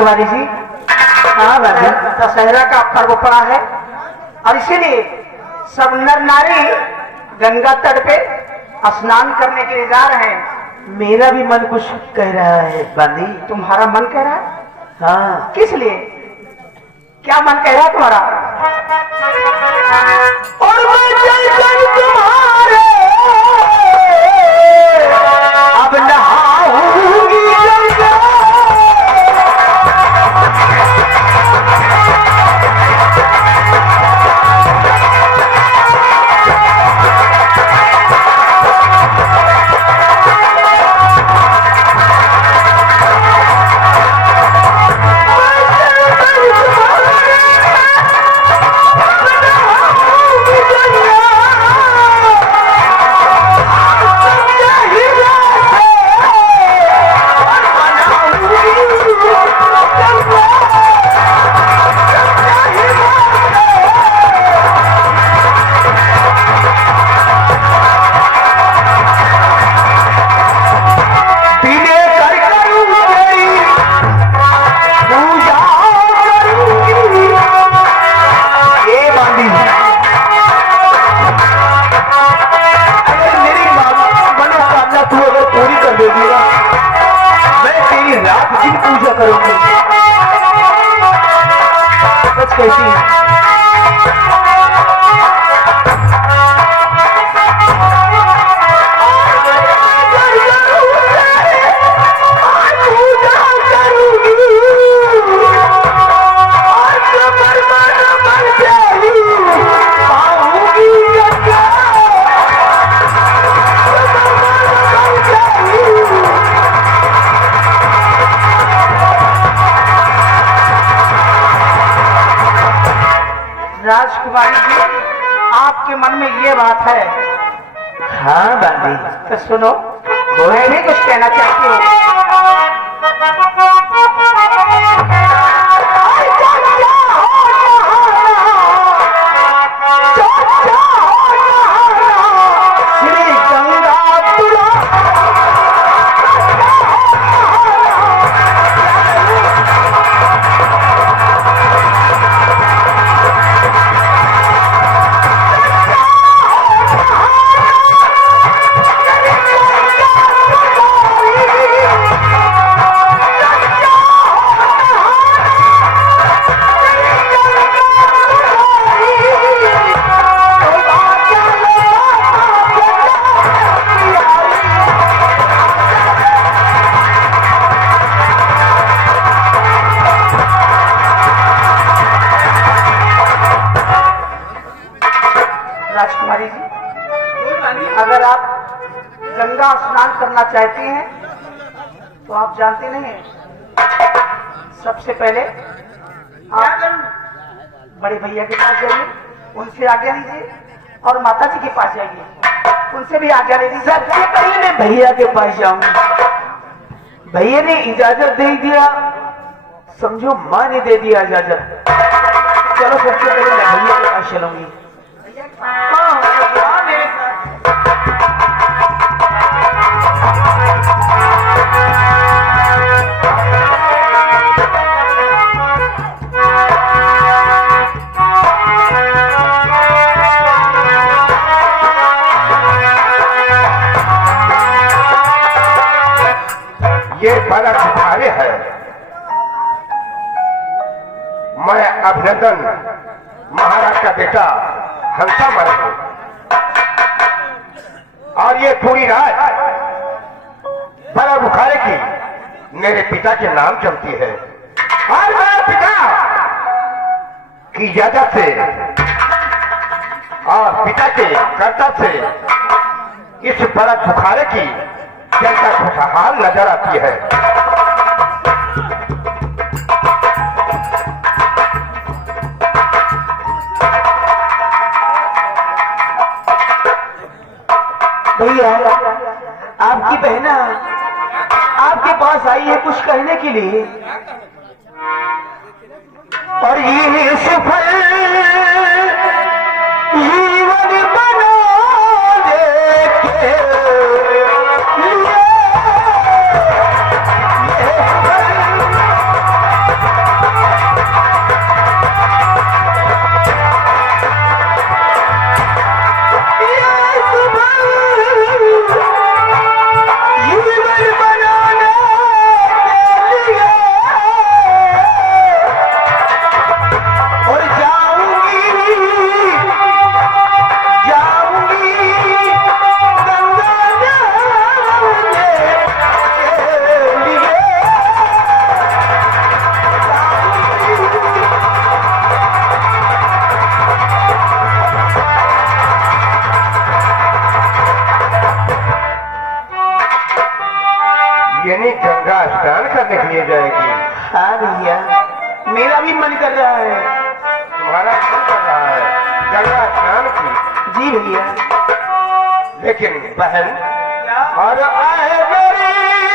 राजकुमारी जी। हाँ बाबा, दशहरा का पर्व पड़ा है और इसीलिए सब नर नारी गंगा तट पे स्नान करने के लिए जा रहे हैं। मेरा भी मन कुछ कह रहा है बांदी। तुम्हारा मन कह रहा है? हाँ। किस लिए? क्या मन कह रहा है तुम्हारा? और मैं जैसे तुम्हारे अब नहाऊंगी गंगा। राजकुमारी जी, आपके मन में ये बात है? हाँ बांदी। तो सुनो, मैं भी कुछ कहना चाहती हूँ। राजकुमारी जी, अगर आप गंगा स्नान करना चाहती हैं तो आप जानते नहीं हैं, सबसे पहले आप बड़े भैया के पास जाइए, उनसे आज्ञा लीजिए और माता जी के पास जाइए, उनसे भी आज्ञा ले लीजिए। सबसे पहले मैं भैया के पास जाऊंगा। भैया ने इजाजत दे दिया, समझो माँ ने दे दिया इजाजत। चलो सबसे पहले मैं भैया के पास चलूंगी। ये बड़ा कार्य है। मैं अभिनंदन महाराज का बेटा हंसा मरद हूं और ये पूरी रात बड़ा बुखारे की मेरे पिता के नाम चलती है और मेरे पिता की इजाजत से और पिता के कर्तव्य से इस बड़ा बुखारे की जनता खुशहाल नजर आती है। भैया, आपकी बहना आपके पास आई है कुछ कहने के लिए, और ये सफल जीवन बना दे के गंगा स्नान करने के लिए जाएगी। हाँ भैया, मेरा भी मन कर रहा है। तुम्हारा मन कर रहा है गंगा स्नान की? जी भैया। लेकिन बहन, और आए मेरी